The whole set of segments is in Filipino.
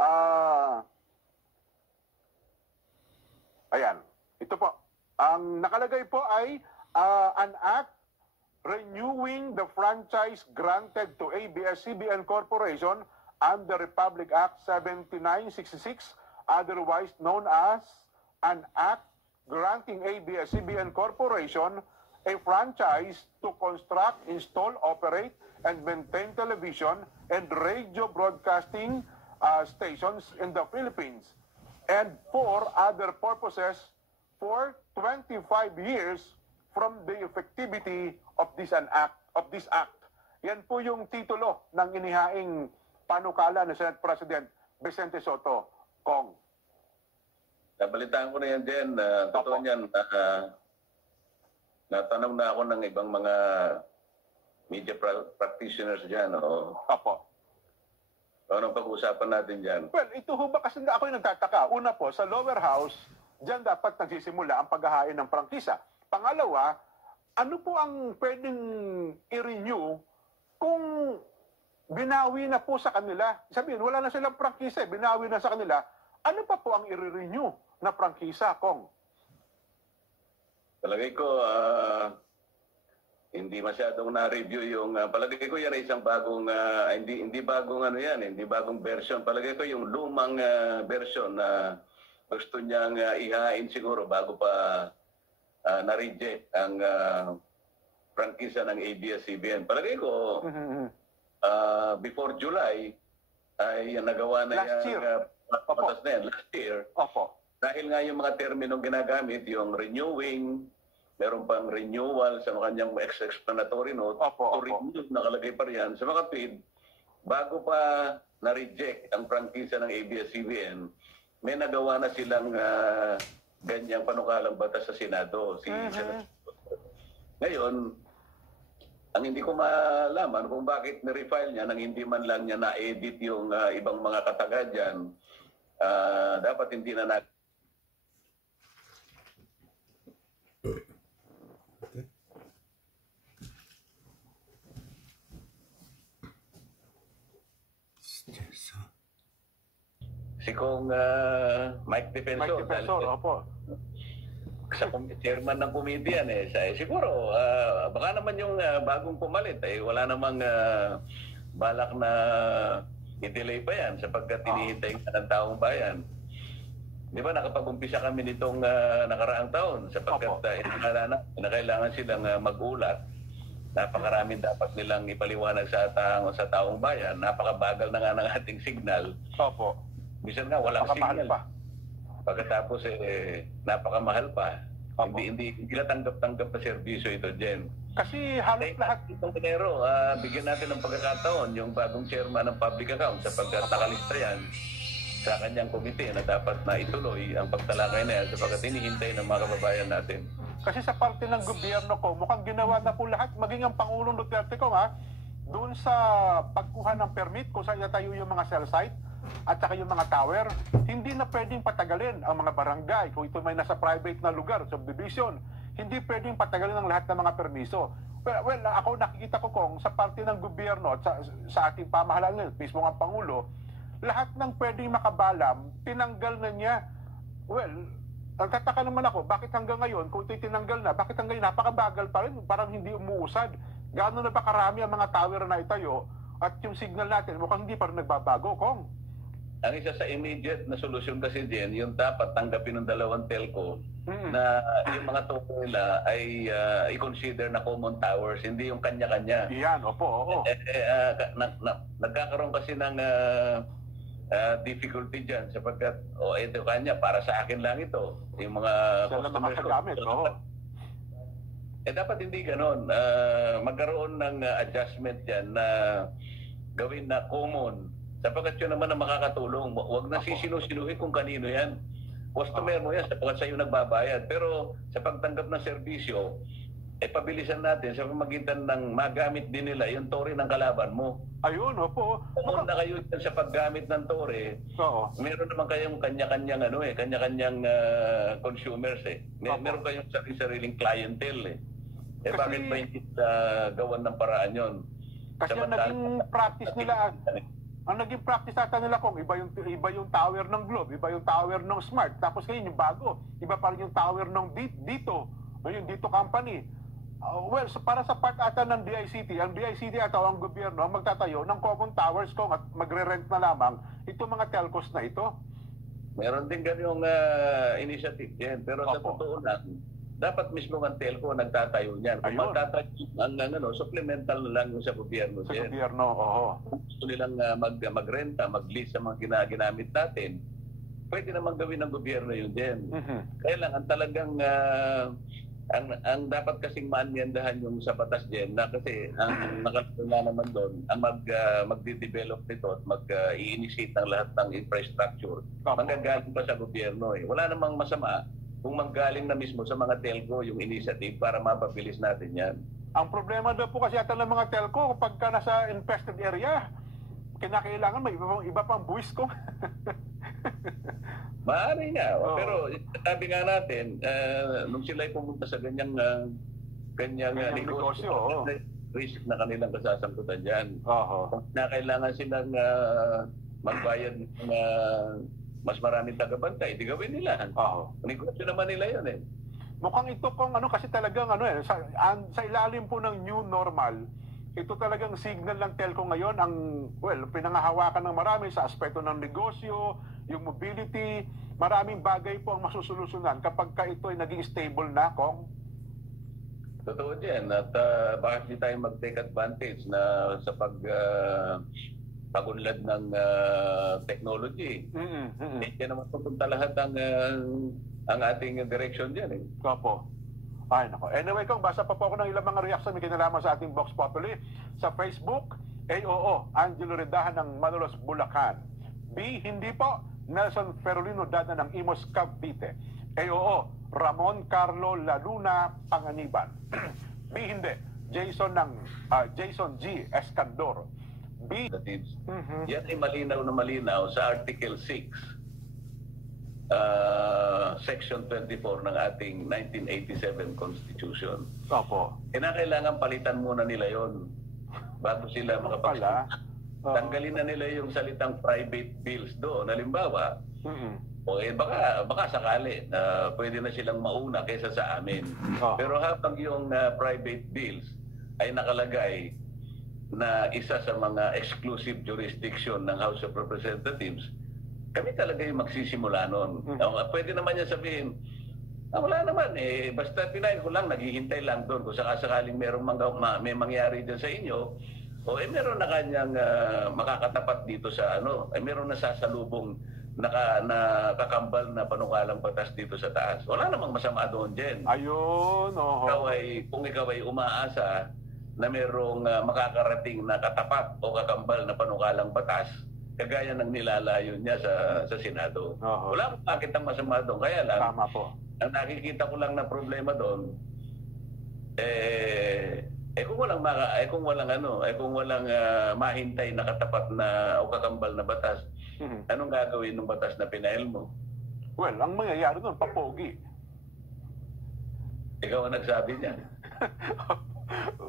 Ah, ayan. Ito po. Ang nakalagay po ay an act renewing the franchise granted to ABS-CBN Corporation under Republic Act 7966, otherwise known as an act granting ABS-CBN Corporation a franchise to construct, install, operate, and maintain television and radio broadcasting stations in the Philippines, and for other purposes for 25 years from the effectivity of this act. Yan po yung titulo ng inihaing panukala ng Senate President Vicente Sotto. Kong. Nabalitaan ko na yan din. Totoo niyan. Natanong na ako ng ibang mga media practitioners dyan. Opo. Anong pag-uusapan natin dyan? Well, ito ho ba kasi ako yung nagtataka. Una po, sa lower house, dyan dapat nagsisimula ang paghahain ng prangkisa. Pangalawa, ano po ang pwedeng i-renew kung binawi na po sa kanila? Sabihin, wala na silang prangkisa, binawi na sa kanila. Ano pa po ang i-renew na prangkisa, Kong? Palagay ko, hindi masyadong na-review yung, palagay ko yan ay isang bagong, hindi bagong ano yan, hindi bagong version. Palagay ko yung lumang version na gusto niyang ihain siguro bago pa na-reject ang prangkisa ng ABS-CBN. Palagay ko, before July, ay nagawa na last year. Last year. Opo. Dahil nga yung mga terminong ginagamit, yung renewing, meron pang renewal sa kanyang explanatory note, Opo. renew, nakalagay pa riyan. Sa mga tweet, bago pa na-reject ang prangkisa ng ABS-CBN, may nagawa na silang ganyang panukalang batas sa Senado. Ngayon, ang hindi ko malaman kung bakit na-refile niya nang hindi man lang niya na-edit yung ibang mga kataga dyan, dapat hindi na si Kong Mike Defensor. Mike Defensor, opo. Sa chairman ng committee yan siguro baka naman yung bagong pumalit wala namang balak na i-delay pa yan sapagkat hinihintay ng taong bayan. Di ba nakapag-umpisa kami nitong nakaraang taon sapagkat kailangan silang mag-ulat. Napakaraming dapat nilang ipaliwanag sa taong bayan. Napakabagal na nga ng ating signal. Opo. Minsan nga walang signal pa. Pagkatapos napakamahal pa. Hindi na tanggap-tanggap na serbisyo ito, Jen. Kasi halos lahat itong Enero, bigyan natin ng pagkakataon yung bagong chairman ng public account sapagkat nakalista yan sa kanyang komite na dapat na ituloy ang pagtalakay na yan sapagkat hinihintay ng mga kababayan natin. Kasi sa parte ng gobyerno ko, mukhang ginawa na po lahat, maging ang Pangulong Duterte ko doon sa pagkuha ng permit kung saan natayo yung mga cell site, at saka yung mga tower, hindi na pwedeng patagalin ang mga barangay. Kung ito may nasa private na lugar, subdivision, hindi pwedeng patagalin ang lahat ng mga permiso. Well, ako nakikita ko kung sa parte ng gobyerno at sa ating pamahalaan, mismo ang Pangulo, lahat ng pwedeng makabalam, tinanggal na niya. Well, nagtataka naman ako, bakit hanggang ngayon, kung ito'y tinanggal na, bakit hanggang ngayon, napakabagal pa rin, parang hindi umuusad. Gaano na ba karami ang mga tower na itayo at yung signal natin, mukhang hindi pa rin nagbabago, Kong. Ang isa sa immediate na solusyon kasi din, yung dapat tanggapin ng dalawang telco na yung mga tower nila ay i-consider na common towers, hindi yung kanya-kanya. Yan, opo. Nagkakaroon kasi ng difficulty dyan sapagkat, ito kanya, para sa akin lang ito. Yung mga customers ko. Dapat hindi ganon. Magkaroon ng adjustment dyan na gawin na common. Sapagkat yun naman ang makakatulong. Huwag na sisinusinuhin kung kanino yan. Customer mo yan sapagkat sa'yo nagbabayad. Pero sa pagtanggap ng serbisyo, pabilisan natin sa pamagitan ng magamit din nila yung tore ng kalaban mo. Ayun, opo. Kung na kayo sa paggamit ng tore, meron naman kayong kanya-kanyang kanya-kanyang consumers Meron kayong sariling clientele bakit ba hindi gawan ng paraan yon? Kasi naging practice nila Ang naging practice ata nila kung iba yung tower ng Globe, iba yung tower ng Smart, tapos ngayon yung bago, iba pa rin yung tower ng Dito, yung Dito Company. Well, so para sa part ata ng DICT, ang DICT ata ang gobyerno ang magtatayo ng common towers kung at magre-rent na lamang itong mga telcos na ito. Meron din ganyong initiative yan, pero sa totoo lang, dapat mismo ang telco nagtatayo niyan. Kung magtatayo ang supplemental na lang yung sa gobyerno. Sa gobyerno, oo. Kung gusto nilang magrenta, mag-lease sa mga ginamit natin, pwede namang gawin ng gobyerno yun din. Kaya lang, ang talagang, ang dapat kasing maanyandahan yung sa batas din, na kasi ang nakalala naman doon, ang magde-develop nito at mag-i-initiate ng lahat ng infrastructure, magagaling pa sa gobyerno. Wala namang masama kung manggaling na mismo sa mga telco yung initiative para mapabilis natin yan. Ang problema daw po kasi ata ng mga telco, kapag ka nasa infested area, kinakailangan may iba pang buwis ko. Maaari nga. Pero sabi nga natin, nung sila'y pumunta sa ganyang negosyo, risk na kanilang kasasangkutan dyan. Kung kailangan silang magbayad ng mas maraming tagabantay, di gawin nila. Negosyo naman nila yun eh. Mukhang ito kung kasi talagang sa ilalim po ng new normal, ito talagang signal ng telco ngayon ang pinangahawakan ng marami sa aspeto ng negosyo, yung mobility, maraming bagay po ang masusolusyonan kapag ka ito ay naging stable na, Kong. Totoo din. At bakit di tayo mag-take advantage na sa pagunlad ng technology. Kaya naman pupunta lahat ang ating direction dyan eh. Opo. Ay, nako. Anyway, Kong, basa pa po ako ng ilang mga reaction na kinalaman sa ating Vox Populi. Sa Facebook, AOO, Angelo Redahan ng Malolos, Bulacan. B, hindi po, Nelson Ferolino Dada ng Imos, Cavite. AOO, Ramon Carlo Laluna, Panganiban. B, hindi, Jason G. Escandor. B. Yan ay malinaw na malinaw sa Article 6, Section 24 ng ating 1987 Constitution. Opo. Kailangan palitan muna nila yon bago sila makapagsalita. Tanggalin na nila yung salitang private bills doon. Halimbawa, baka sakali na pwede na silang mauna kaysa sa amin. Pero habang yung private bills ay nakalagay na isa sa mga exclusive jurisdiction ng House of Representatives, kami talaga yung magsisimula nun. Pwede naman niya sabihin, wala naman eh, basta pinay ko lang, naghihintay lang doon. Kung sakasakaling may mangyari dyan sa inyo, meron na kanyang makakatapat dito sa meron na sasalubong nakakambal na panukalang batas dito sa taas. Wala namang masama doon din. Ayun, Kung ikaw ay umaasa na merong makakarating na katapat o kakambal na panukalang batas, kagaya ng nilalayo niya sa Senado. Wala akong makitang masama doon. Kaya lang, tama po. Ang nakikita ko lang na problema doon, kung walang mahintay na katapat na o kakambal na batas, anong gagawin ng batas na pinail mo? Well, ang mangyayari doon, papogi. Ikaw ang nagsabi niya.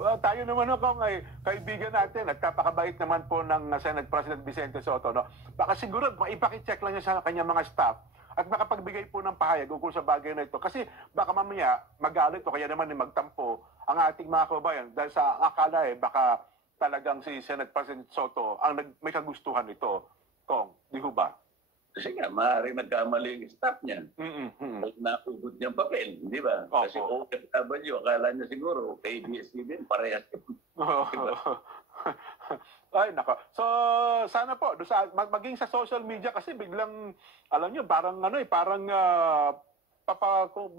Tayo naman ay kaibigan natin, nagkapakabait naman po ng Senate President Vicente Soto. Baka siguro ipaki-check lang niya sa kanyang mga staff at makapagbigay po ng pahayag ukol sa bagay na ito. Kasi baka mamaya magalit o kaya naman magtampo ang ating mga kababayan dahil sa akala baka talagang si Senate President Soto ang may kagustuhan nito. Kong, di ho ba? Kasi nga, maaaring nagkamali yung staff niya. Pag nakugot niyang papel, di ba? Kasi OFW, akala niya siguro, ABS-CBN, parehas. Ay, nako. So, sana po, maging sa social media kasi biglang, alam niyo, parang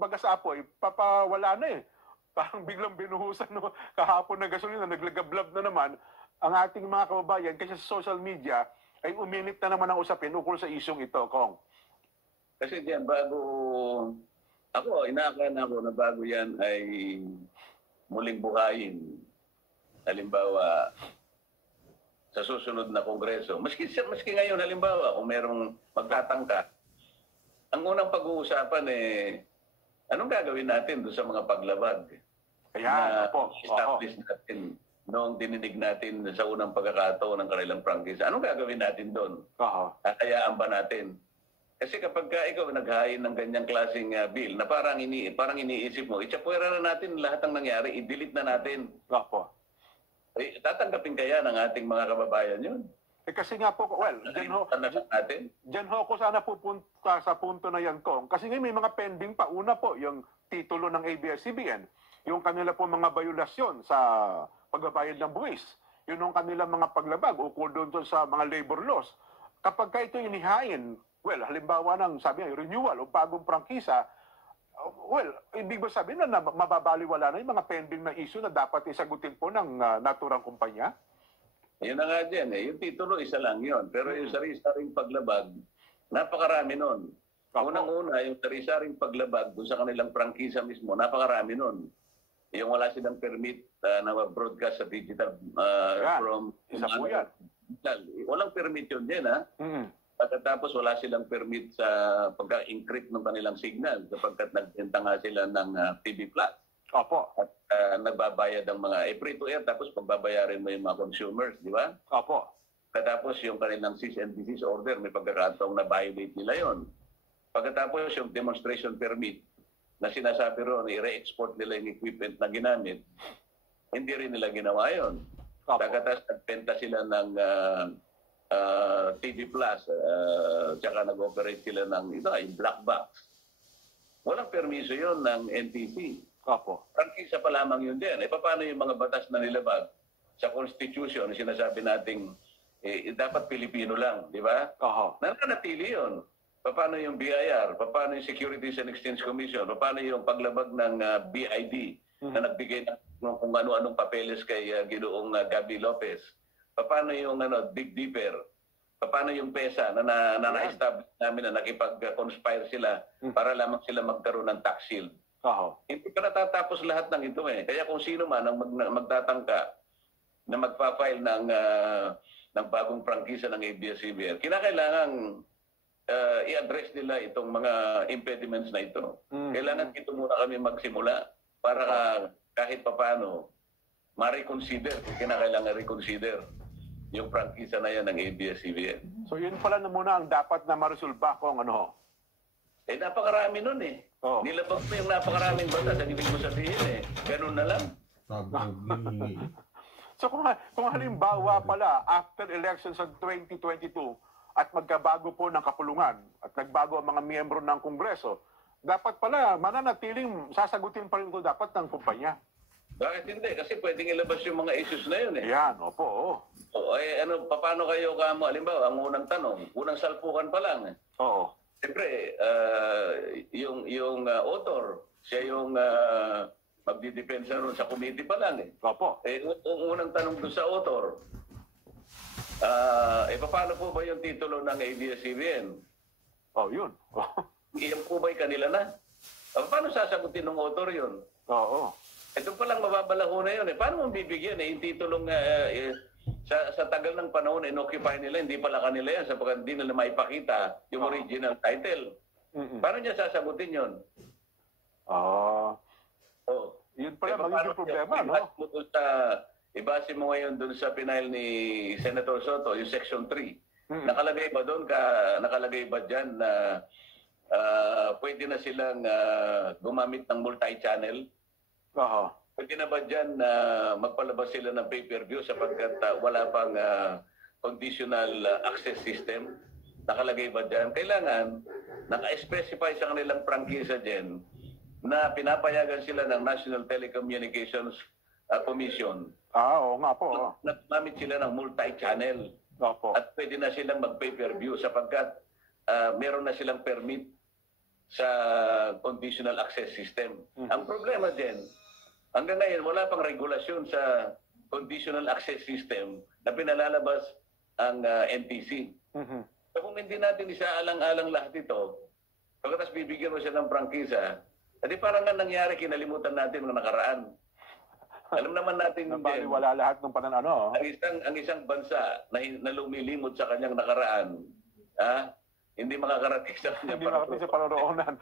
baga sa apoy, papawala na eh. Parang biglang binuhusan kahapon na gasolina, naglagablab na naman ang ating mga kababayan kasi sa social media, ay uminit na naman ang usapin ukol sa isyong ito, Kong. Kasi diyan, inaakala ko na bago yan ay muling buhayin. Halimbawa, sa susunod na kongreso. Maski ngayon, halimbawa, kung merong magtatangka, ang unang pag-uusapan anong gagawin natin doon sa mga paglabag? Ayan, establish natin noong dininig natin sa unang pagkakataon ng kanilang prangkisa. Anong gagawin natin doon? Oo. Hayaan ba natin? Kasi kapag ikaw naghain ng ganyang klaseng bill na parang iniisip mo, itsapwera na natin lahat ng nangyari, i-delete na natin. Opo. Tatanggapin kaya ng ating mga kababayan yun? Kasi nga po, well, dyan ho ako sana pupunta sa punto na yan, Kong. Kasi nga may mga pending pa. Una po, yung titulo ng ABS-CBN, yung kanila po mga violasyon sa pagbabayad ng buwis, yun yung kanilang mga paglabag, ukol doon sa mga labor laws. Kapag ka ito inihain, well, halimbawa ng sabi nga, renewal o bagong prangkisa, well, ibig ba sabihin na mababaliwala na yung mga pending na issue na dapat isagutin po ng naturang kumpanya? Yun na nga dyan eh. Yung titulo, isa lang yun. Pero yung sari-saring paglabag, napakarami nun. Unang-una, yung sari-saring paglabag doon sa kanilang prangkisa mismo, napakarami nun. Yung wala silang permit na broadcast sa digital from... Isa po yan. Walang permit yun din, ha? Pagkatapos wala silang permit sa pagka-encrypt ng kanilang signal sapagkat nagbenta nga sila ng TV Plus. Opo. At nagbabayad ang mga free-to-air tapos pagbabayarin mo yung mga consumers, di ba? Opo. Pagkatapos yung kanilang cease and desist order, may pagkakataong na-violate nila yon. Pagkatapos yung demonstration permit na sinasabi roon, i-re-export nila yung equipment na ginamit, hindi rin nila ginawa yun. Pagkatapos nagbenta sila ng TV Plus, tsaka nag-operate sila ng yung black box. Walang permiso yun ng NTC. Opo. Prangkisa pa lamang yun din. Paano yung mga batas na nilabag sa Constitution, sinasabi nating dapat Pilipino lang, di ba? Nananatili yun. Paano yung BIR? Paano yung Securities and Exchange Commission? Paano yung paglabag ng BID na nagbigay ng kung ano-anong papeles kay Ginoong Gabby Lopez? Paano yung Big Dipper? Paano yung PESA na na-establish namin na nakipag-conspire sila para lamang sila magkaroon ng tax shield? Hindi pa natatapos lahat ng ito eh. Kaya kung sino man ang magtatangka na magpa-file ng bagong prangkisa ng ABS-CBN, kinakailangan i-address nila itong mga impediments na ito. Kailangan ito muna kami magsimula para kahit papano ma-reconsider, kinakailangan reconsider yung prangkisa na yan ng ABS-CBN. So yun pala na muna ang dapat na maresolba kung ano. Napakarami nun eh. Nilabag mo yung napakaraming batas, ang ibig mo sabihin eh. Ganun na lang. So kung halimbawa pala, after elections of 2022, at magkabago po ng kapulungan, at nagbago ang mga miyembro ng Kongreso, dapat pala mananatiling sasagutin pa rin ito dapat ng kumpanya. Bakit hindi? Kasi pwedeng ilabas yung mga issues na yun eh. Yan, opo. Paano kayo kamo? Halimbawa, ang unang tanong, unang salpukan pa lang eh. Oo. Siyempre, yung author, siya yung magdidepensa ron sa committee pa lang eh. Opo. Unang tanong doon sa author, paano po ba yung titulo ng ABS-CBN? Yun. Iyan po ba'y kanila na? Paano sasagutin ng author yun? Oo. Ito palang mababalaho na yun eh. Paano mo bibigyan yung titulong sa tagal ng panahon inoccupy nila, hindi pala kanila yan sapagkat hindi nila maipakita yung original title. Paano niya sasagutin yun? Yun pala magiging problema, no? Ibase mo ngayon dun sa pinail ni Senator Soto, yung Section 3. Nakalagay ba doon nakalagay ba dyan na pwede na silang gumamit ng multi-channel? Pwede na ba dyan na magpalabas sila ng pay-per-view sapagkat wala pang conditional access system? Nakalagay ba dyan? Kailangan naka-specify sa kanilang prangkisa dyan na pinapayagan sila ng National Telecommunications Commission. Oo nga po. Nagmamit sila ng multi-channel. At pwede na silang mag-pay-per-view sapagkat meron na silang permit sa conditional access system. Ang problema din, hanggang ngayon wala pang regulasyon sa conditional access system na pinalalabas ang NTC. So kung hindi natin isaalang-alang lahat ito, pagkatapos bibigyan mo siya ng prangkisa, edi parang nga nangyari, kinalimutan natin ng nakaraan. Alam naman natin wala lahat ng pananano. Ang isang bansa na lumilimot sa kanyang nakaraan, hindi makakarating sa kanyang paroroonan.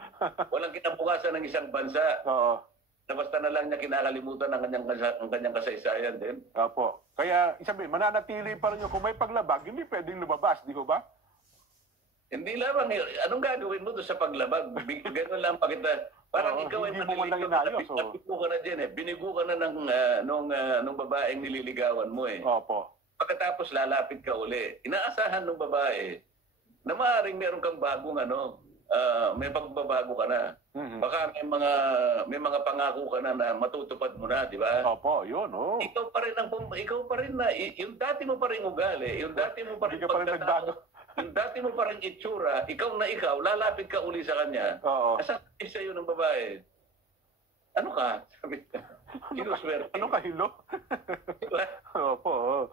Walang kinabukasan ng isang bansa na basta na lang niya kinakalimutan ang kanyang kasaysayan din. Opo. Kaya, isabihin, mananatili pa rin yung kung may paglabag, hindi pwedeng lumabas, di ko ba? Hindi lamang, anong gagawin mo doon sa paglabag? Ganun lang pa kita. Parang ikaw ay manlilito. Binigo ka na dyan eh. Binigo ka na nung babaeng nililigawan mo eh. Opo. Pagkatapos lalapit ka uli. Inaasahan ng babae na maaaring meron kang bagong may pagbabago ka na. Baka may mga pangako ka na matutupad mo na, di ba? Opo, yun, oh. Ikaw pa rin na, yung dati mo pa rin ugali, yung dati mo pa rin pagkatao, yung dati mo pa rin itsura, ikaw, lalapit ka uli sa kanya. Oo. Kasabi sa'yo ng babae, ano ka? Sabi ka, hinuswerte. Ano ka, hilo? Diba? Opo, oh.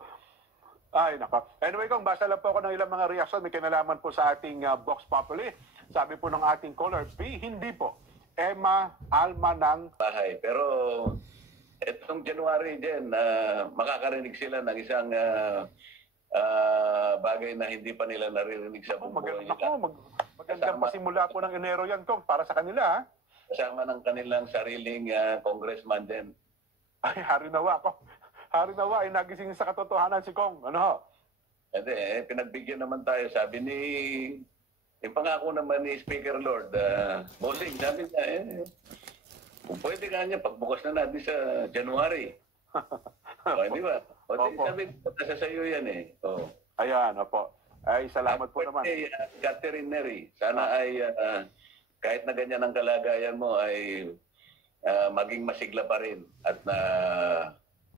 Ay, naka. Anyway, kung basa lang po ako ng ilang mga reaksyon, may kinalaman po sa ating Vox Populi. Sabi po ng ating caller B, hindi po. Emma Alma ng bahay. Pero itong January din, makakarinig sila ng isang bagay na hindi pa nila naririnig sa buhay nila. Magandang pasimula po ng Enero yan, Kong, para sa kanila, ha? Kasama ng kanilang sariling congressman din. Ay, harinawa ko. Harinawa, ay nagising sa katotohanan si Kong. Ano? Hindi, pinagbigyan naman tayo. Sabi yung pangako naman ni Speaker Lord, Bossing, sabi niya, kung pwede ka niya, pagbukas na natin sa January. Di ba? O, sabi, nasa sayo yan eh. O. Ayan, opo. Ay, salamat po naman. Catherine Neri, sana ay kahit na ganyan ang kalagayan mo ay maging masigla pa rin at na